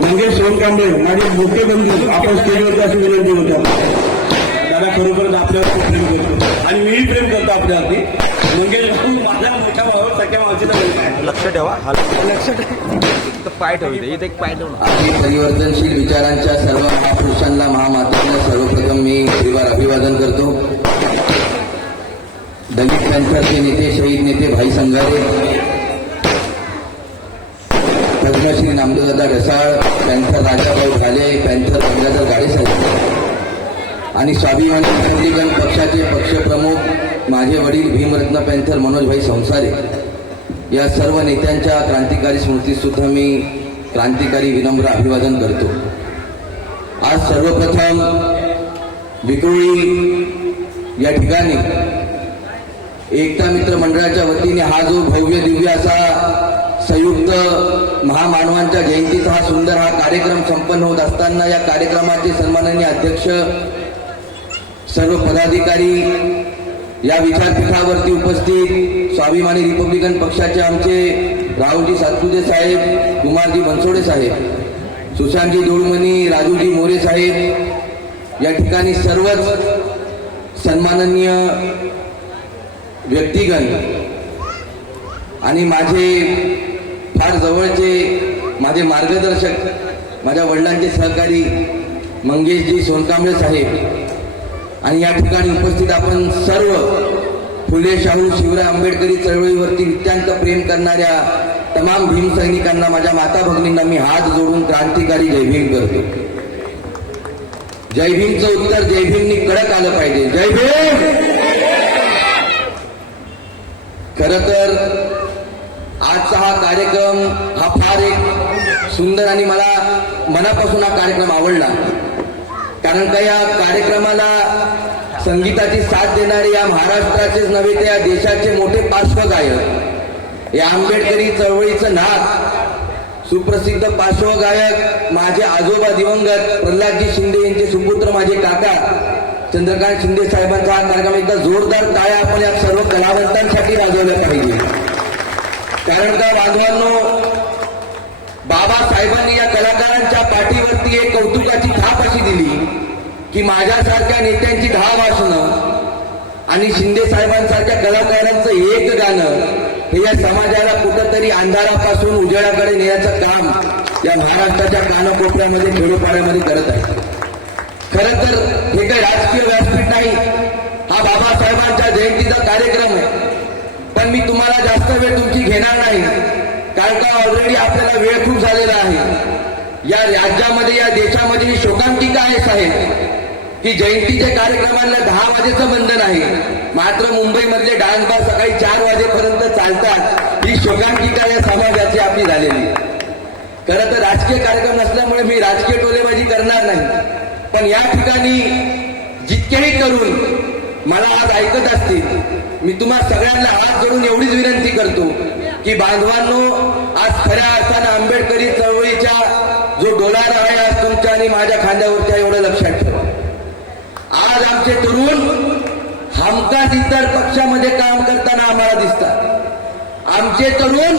मंगेश सोनकांबळे माझे मोठे बंधू आपण स्टेजवरती अशी विनंती होतो. दादा खरोखरच आपल्यावर खूप प्रेम करतो आणि मीही प्रेम करतो आपल्यावरती. मंगेश माझ्या मोठ्या भावावर सख्या मावशीचा मुलगा आहे. लक्ष ठेवा. लक्ष ठेवा. पाय ठेवू दे. इथे एक पाय ठेवू. आपली परिवर्तनशील विचारांच्या सर्व महापुरुषांना महामातांना सर्वप्रथम मी श्रीवार अभिवादन करतो. दलित पॅन्थरचे नेते शहीद नेते भाई संघारे, पद्मश्री नामदेवदादा ढसाळ, पॅन्थर राजाभाऊ ढाले, पॅन्थर गंगाधर गाडेसाहेब आणि स्वाभिमानी रिपब्लिकन पक्षाचे पक्षप्रमुख माझे वडील भीमरत्न पॅन्थर मनोजभाई संसारे या सर्व नेत्यांच्या क्रांतिकारी स्मृतीस सुद्धा मी क्रांतिकारी विनम्र अभिवादन करतो. आज सर्वप्रथम विक्रोळी या ठिकाणी एकता मित्र मंडळाच्या वतीने हा जो भव्य दिव्य असा संयुक्त महामानवांच्या जयंतीचा हा कार्यक्रम संपन्न होत असताना या कार्यक्रमाचे सन्माननीय अध्यक्ष, सर्व पदाधिकारी, या विचारपीठावरती उपस्थित स्वाभिमानी रिपब्लिकन पक्षाचे आमचे राहुलजी सातपुते साहेब, कुमारजी बनसोडे साहेब, सुशांतजी दोडमणी, राजूजी मोरे साहेब, या ठिकाणी सर्वच सन्माननीय व्यक्तिगण आणि माझे फार जवळचे माझे मार्गदर्शक, माझ्या वडिलांचे सहकारी मंगेशजी सोनकांबळे साहेब आणि या ठिकाणी उपस्थित आपण सर्व फुले शाहू शिवराय आंबेडकरी चळवळीवरती नित्यांत प्रेम करणाऱ्या तमाम भीम सैनिकांना, माझ्या माता भगिनींना मी हात जोडून क्रांतिकारी जय भीम करतो. जय भीमचं उत्तर जय भीमनी कडक आलं पाहिजे. जय भीम. खरं तर आजचा हा कार्यक्रम हा फार एक सुंदर आणि मला मनापासून हा कार्यक्रम आवडला. कारण का या कार्यक्रमाला संगीताची साथ देणारे या महाराष्ट्राचेच नव्हे तर या देशाचे मोठे पार्श्वगायक, या आंबेडकरी चळवळीचं नाथ सुप्रसिद्ध पार्श्वगायक माझे आजोबा दिवंगत प्रल्हादजी शिंदे यांचे सुपुत्र माझे काका चंद्रकांत शिंदे साहेबांचा हा कार्यक्रम एकदा जोरदार टाळ्या आपण या सर्व कलावंतांसाठी वाजवल्या पाहिजे. कारण का बांधवांनो, बाबासाहेबांनी या कलाकारांच्या पाठीवरती एक कौतुकाची थाप अशी दिली की माझ्यासारख्या नेत्यांची 10 भाषणं आणि शिंदे साहेबांसारख्या कलाकारांचं एक गाणं हे या समाजाला कुठंतरी अंधारापासून उजेडाकडे नेण्याचं काम या महाराष्ट्राच्या कानाकोपऱ्यामध्ये खेडोपाड्यामध्ये करत आहे. खरं तर हे काही राजकीय व्यासपीठ नाही, हा बाबासाहेबांच्या जयंतीचा कार्यक्रम आहे. पण मी तुम्हाला जास्त वेळ तुमची घेणार नाही, कारण का ऑलरेडी आपल्याला वेळ खूप झालेला आहे. या राज्यामध्ये, या देशामध्ये शोकांतिका आहे साहेब की जयंतीच्या कार्यक्रमाला 10 वाजेचं बंधन आहे, मात्र मुंबईमधले डान्स बार सकाळी 4 वाजेपर्यंत चालतात. ही शोकांतिका या समाजाची आपली झालेली. खरं तर राजकीय कार्यक्रम नसल्यामुळे मी राजकीय टोलेबाजी करणार नाही. पण या ठिकाणी जितकेही तरुण मला आज ऐकत असतील, मी तुम्हा सगळ्यांना हात जोडून एवढीच विनंती करतो की बांधवांनो, आज खऱ्या अर्थानं आंबेडकरी चळवळीचा जो डोलारा आहे आज तुमच्या आणि माझ्या खांद्यावरच्या, एवढं लक्षात ठेवा. आज आमचे तरुण हमखास इतर पक्षामध्ये काम करताना आम्हाला दिसतात. आमचे तरुण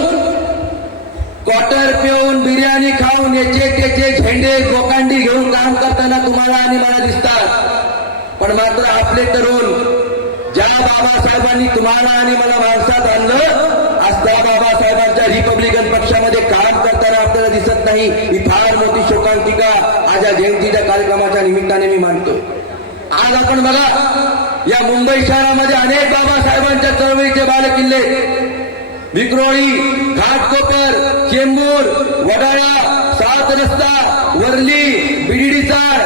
क्वार्टर पिऊन, बिर्याणी खाऊन, याचे त्याचे झेंडे गोकांडी घेऊन काम करताना तुम्हाला आणि मला दिसतात. पण मात्र आपले तरुण, ज्या बाबासाहेबांनी तुम्हाला आणि मला माणसात आणलं, आज त्या बाबासाहेबांच्या रिपब्लिकन पक्षामध्ये काम करताना आपल्याला दिसत नाही. ही फार मोठी शोकांतिका आज या जयंतीच्या कार्यक्रमाच्या निमित्ताने मी मानतो. आज आपण बघा, या मुंबई शहरामध्ये अनेक बाबासाहेबांच्या चळवळीचे बालेकिल्ले, विक्रोळी, घाटकोपर, चेंबूर, वडाळा, 7 रस्ता, वर्ली, बीडीचार,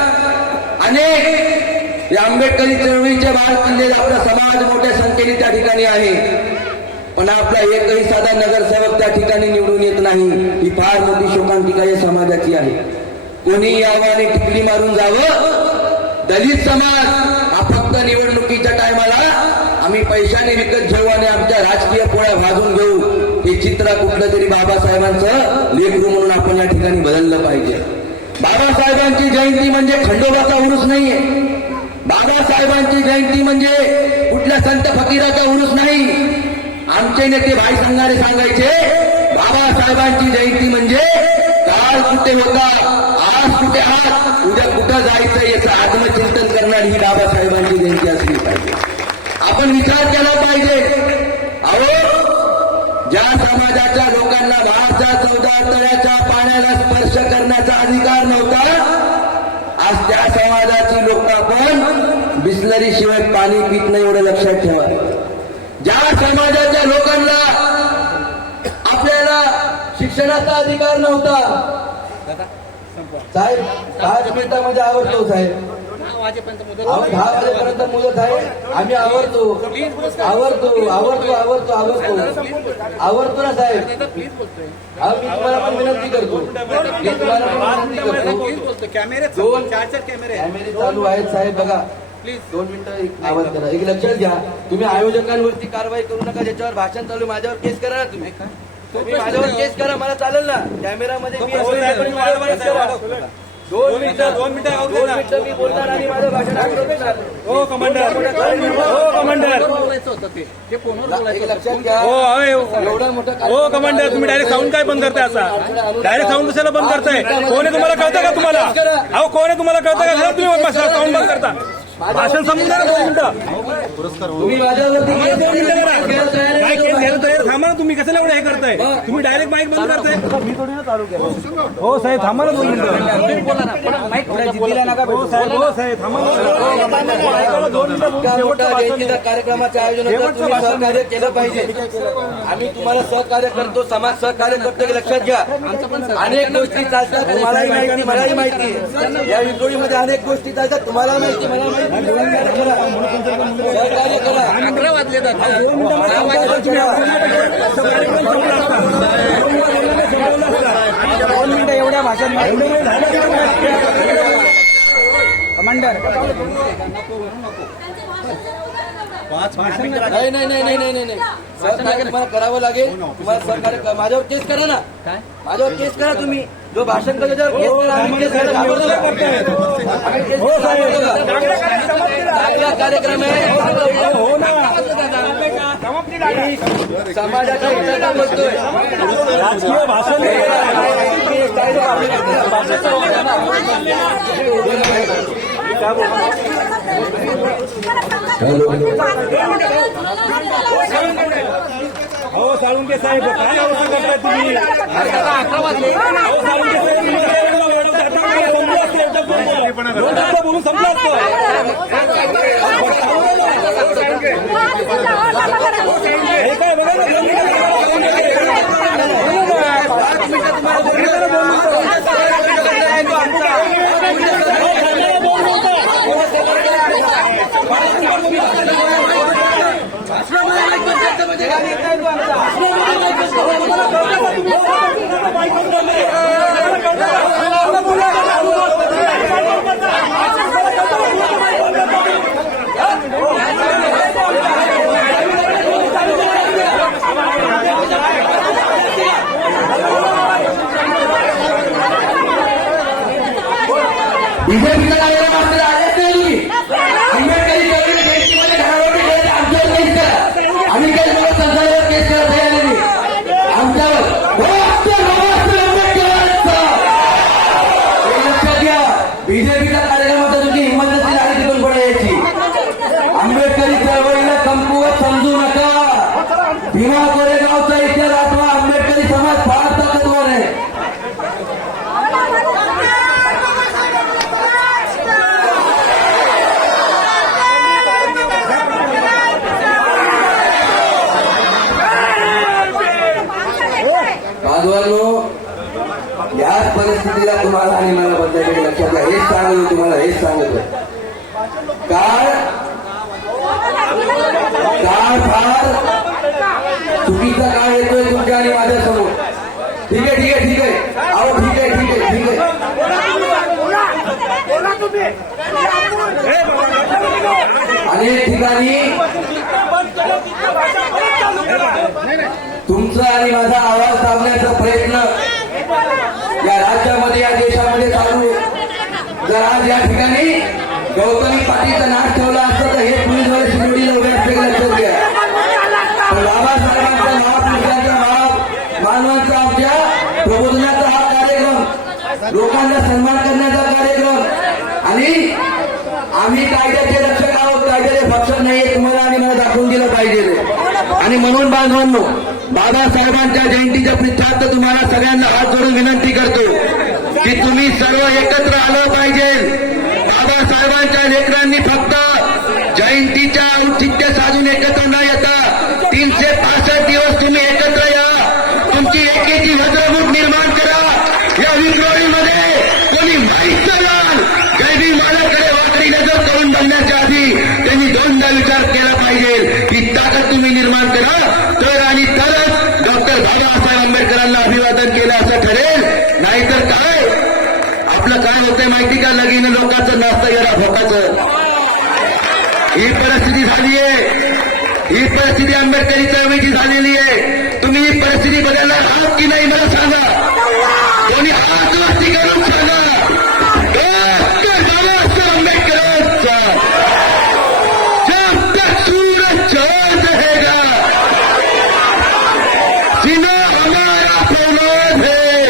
अनेक या आंबेडकरी चळवळीचे बालेकिल्ले, आपला समाज मोठ्या संख्येने त्या ठिकाणी आहे. पण आपला एकही साधा नगरसेवक त्या ठिकाणी निवडून येत नाही. ही फार मोठी शोकांतिका या समाजाची आहे. कोणी यावं आणि टिकली मारून जावं. दलित समाज हा फक्त निवडणुकीच्या टायमाला आम्ही पैशाने विकत घेऊ आणि आमच्या राजकीय पोळ्या भाजून घेऊ, हे चित्र कुठलं तरी बाबासाहेबांचं लेकरू म्हणून आपण या ठिकाणी बदललं पाहिजे. बाबासाहेबांची जयंती म्हणजे खंडोबाचा उरूस नाहीये. बाबासाहेबांची जयंती म्हणजे कुठल्या संत फकीराचा उरूस नाही. आमचे नेते भाई संघाने सांगायचे बाबासाहेबांची जयंती म्हणजे काल कुठे होता, आज कुठे आहात, उद्या कुठं जायचं याचं आत्मचिंतन करणारी ही बाबासाहेबांची जयंती असली पाहिजे. आपण विचार केला पाहिजे. अहो, ज्या समाजाच्या लोकांना 1014 तळ्याच्या पाण्याला स्पर्श करण्याचा अधिकार नव्हता, आज त्या समाजाची लोक पण बिस्लरी शिवाय पाणी पित नाही, एवढं लक्षात ठेवा. ज्या समाजाच्या लोकांना आपल्याला शिक्षणाचा अधिकार नव्हता, साहेब 5 मिनिटांमध्ये आवडतो साहेब, 10 वाजेपर्यंत मुदत आहे, आम्ही आवडतो आवडतो आवडतो आवडतो आवडतो आवडतो ना साहेब. मी तुम्हाला पण विनंती करतो, मी तुम्हाला पण विनंती करतो. कॅमेरे चालू आहेत साहेब, बघा 2 मिनिटं आवाज करा. एक लक्षात घ्या, तुम्ही आयोजकांवरती कारवाई करू नका. ज्याच्यावर भाषण चालू माझ्यावर केस करा ना. तुम्ही माझ्यावर केस करा, मला चालेल ना. कॅमेरामध्ये 2 मिनिटं मी बोलणार आणि माझं भाषण हो कमांडर, हो कमांडर, लक्षात घ्या. एवढा मोठा हो कमांडर, तुम्ही डायरेक्ट साऊंड काय बंद करताय? असा डायरेक्ट साऊंड कशाला बंद करताय? कोण आहे तुम्हाला कळतं का? तुम्हाला अहो कोण आहे तुम्हाला कळतं का? तुम्ही साऊंड बंद करता. भाषण समजून द्या 2 मिनिटं. तुम्ही माझ्यावरती केस काय केस घ्यायला तयार? थांबा ना, तुम्ही कशाला एवढं हे करताय? तुम्ही डायरेक्ट माईक बंद करताय. मी थोडी ना चालू केलं. हो साहेब थांबा ना 2 मिनिटं. हो साहेब, हो साहेब थांबा ना 2 मिनिटं. कार्यक्रमाच्या आयोजनात तुम्ही सहकार्य केलं पाहिजे. आम्ही तुम्हाला सहकार्य करतो, समाज सहकार्य करतो, हे लक्षात घ्या. अनेक गोष्टी चालतात, तुम्हालाही माहिती, मलाही माहिती. या विक्रोळीमध्ये अनेक गोष्टी चालतात, तुम्हाला माहिती, मला माहिती. सहकार्य करा. 11 वाजले जातात. 2 मिनिटं एवढ्या भाषण कमांडर. नाही नाही नाही नाही नाही नाही सहकार्य तुम्हाला करावं लागेल. तुम्हाला सहकार्य माझ्यावर केस करा ना. माझ्यावर केस करा. तुम्ही जो भाषण करतो त्याच्यावर केस करा. आम्ही केस करायला घाबरतो का? आम्ही केस चांगला कार्यक्रम आहे. समाजाच्या विचारात बोलतोय. राजकीय भाषण हो साळुंके साहेब, काय अवस्था करताय तुम्ही? हो साळुंके साहेब, बोलून संपलं असतं. हे काय बघा बीजेपीचा कार्यक्रम मात्र आलेच नाही. आंबेडकरी चळवळी जयंतीमध्ये घरावरती गेले, आमच्यावर केस करा. आम्ही काही मला संसारावर केस करा तयार नाही. आमच्यावर लक्षात घ्या. बीजेपीचा कार्यक्रम होता, तुझी हिंमत नसली आणि तिथून पुढे यायची. आंबेडकरी चळवळीला कमकुवत समजू नका. भीमा कोरेगावचा इतिहास आठवा. आंबेडकरी समाज फार ताकदवर आहे. बाजवांनो, याच परिस्थितीला तुम्हाला आणि मला बदलायचे लक्षात घ्या. हेच सांगतो तुम्हाला, हेच सांगतो. काळ फार चुकीचा काळ येतोय तुमच्या आणि माझ्या समोर. ठीक आहे, ठीक आहे, ठीक आहे. अहो ठीक आहे, ठीक आहे, ठीक आहे. अनेक ठिकाणी तुमचा आणि माझा आवाज दाबण्याचा प्रयत्न या राज्यामध्ये, या देशामध्ये चालू आहे. जर आज या ठिकाणी गौतमी पाटीलचा नाश ठेवला असता तर हे पोलीस शिवडीला उभे असते, लक्षात घ्या. पण बाबासाहेबांनी लोकांना सन्मान करण्याचा कार्यक्रम आणि आम्ही कायद्याचे रक्षक आहोत, कायद्याचे भक्षक नाहीये, तुम्हाला आणि मला दाखवून दिलं पाहिजे. आणि म्हणून बांधवांनो, बाबासाहेबांच्या जयंतीच्या प्रित्यार्थ तुम्हाला सगळ्यांना हात जोडून विनंती करतो की तुम्ही सर्व एकत्र आलं पाहिजे. बाबासाहेबांच्या लेकरांनी फक्त जयंतीच्या औचित्य साधून एकत्र न येता 365 दिवस तुम्ही एकत्र या, तुमची एकेची वज्रमूठ निर्माण करा. या विक्रोळीमध्ये कोणी माहीत लाल गैबी मालाकडे वाकडी नजर करून बघण्याच्या आधी त्यांनी दोनदा विचार केला पाहिजे. ही ताकद तुम्ही निर्माण करा, तर आणि तरच डॉक्टर बाबासाहेब आंबेडकरांना अभिवादन केलं असं ठरेल. नाहीतर काय आपलं काय होतंय माहिती का, लगीन लोकांचं नसतं येरा भोकाचं. ही परिस्थिती झाली आहे, ही परिस्थिती आंबेडकरी चळवळीची झालेली आहे. तुम्ही ही परिस्थिती बदलणार आहात की नाही मला सांगा. कोणी हात वरती करून सांगा. डॉक्टर बाबासाहेब आंबेडकरांचा जब तक सूरज चांद रहेगा सीना हमारा फौलाद है.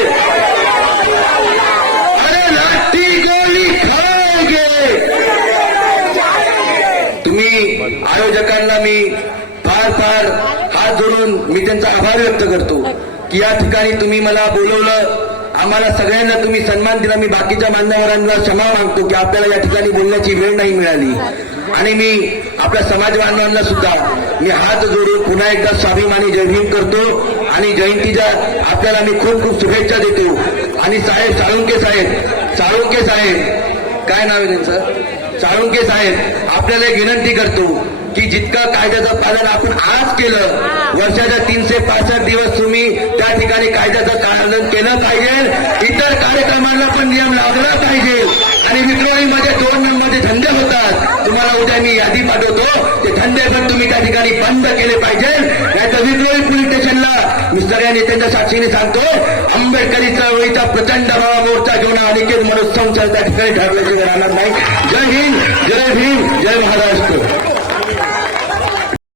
अरे लाठी गोली खाओगे. तुम्ही आयोजकांना मी फार फार हात जोडून मी त्यांचा आभार व्यक्त करतो की या ठिकाणी तुम्ही मला बोलवलं, आम्हाला सगळ्यांना तुम्ही सन्मान दिला. मी बाकीच्या मान्यवरांना क्षमा मागतो की आपल्याला या ठिकाणी बोलण्याची वेळ नाही मिळाली. आणि मी आपल्या समाज बांधवांना सुद्धा मी हात जोडून पुन्हा एकदा स्वाभिमानी जय भीम करतो आणि जयंतीच्या आपल्याला मी खूप खूप शुभेच्छा देतो. आणि साहेब साळुंके साहेब काय नाव आहे त्यांचं, साळुंके साहेब, आपल्याला एक विनंती करतो की जितकं कायद्याचं पालन आपण आज केलं, वर्षाच्या 365 दिवस तुम्ही त्या ठिकाणी कायद्याचं पालन केलं पाहिजे. इतर कार्यक्रमांना पण नियम लावला पाहिजे. आणि विक्रोळीमध्ये 2 नंबरचे धंदे होतात, तुम्हाला उद्या मी यादी पाठवतो, ते धंदे पण तुम्ही त्या ठिकाणी बंद केले पाहिजे. नाहीतर विक्रोळी पोलीस स्टेशनला मी सगळ्या नेत्यांच्या साक्षीने सांगतो, आंबेडकरी चळवळीचा प्रचंड मोर्चा घेऊन अनिकेत मनोत्सव त्या ठिकाणी ठरल्याशिवाय राहणार नाही. जय हिंद, जय भीम, जय महाराष्ट्र.